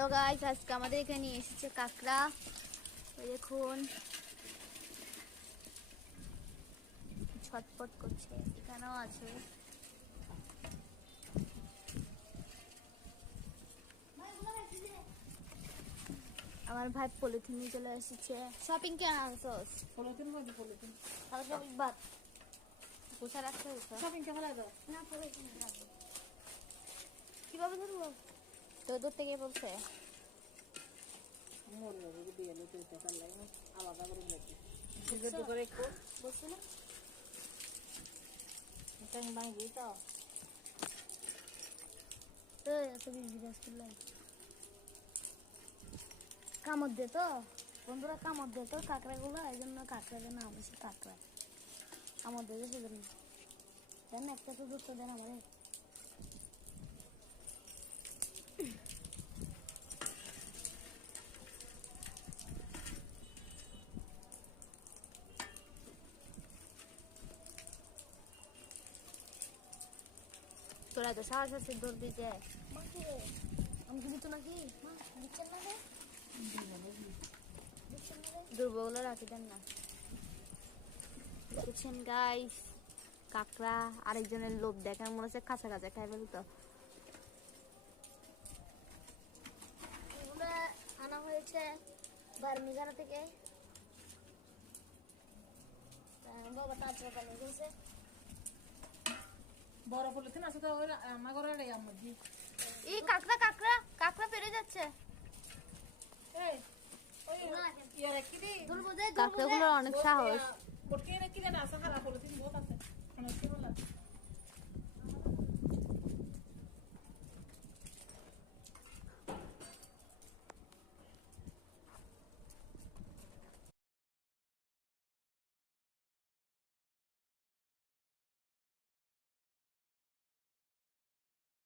তো গাইস আজকে আমাদের এখানে এসেছে কাঁকড়া। ওই দেখুন ছটপট করছে, এখানেও আছে। আমার ভাই পলিথিন নিয়ে চলে এসেছে। শপিং কে আনছস? পলিথিন মধ্যে পলিথিন তাহলে শপিং বাদ কোথায় রাখতে হবে? শপিং কে ফেলা দাও না পলিথিন রাখবো। কিভাবে ধরবো? তো দূর থেকে বলছে মোর লাগে দিয়ে এলো তুই টাকা লাগে আলাদা করে নেকি যদি করে একটু বলছে না টাইম ভাঙবি তো তো এত বিজনেস করলাম। কামড় দে তো বন্ধুরা, কামড় দে তো কাঁকড়াগুলো, এই জন্য কাঁকড়াদের নাম বেশি কাঁকড়া। কামড় দিয়ে সেজন্য দেন একটা তো দুটো দেন আমাদের। তোরা তো সাহস আছে ধরবি যে আমি কি দিত নাকি দিচ্ছেন না রে, দুর্বগুলো রাখি দেন না। বুঝছেন গাইস, কাঁকড়া আরেকজনের লোভ দেখার মনে হচ্ছে কাঁচা কাঁচা খাই ফেলি। তো এগুলো আনা হয়েছে বার্মিজানা থেকে। বাবা তারপরে বানিয়ে গেছে বড় পলিথিন আছে তো ওই রান্না করার এই আমার দি এই কাঁকড়া কাঁকড়া কাঁকড়া পেরে যাচ্ছে। এই ওই ইয়ার কি দি কাঁকড়াগুলোর অনেক সাহস। পটকে নাকি জানা আছে খারাপ পলিথিন বহুত আছে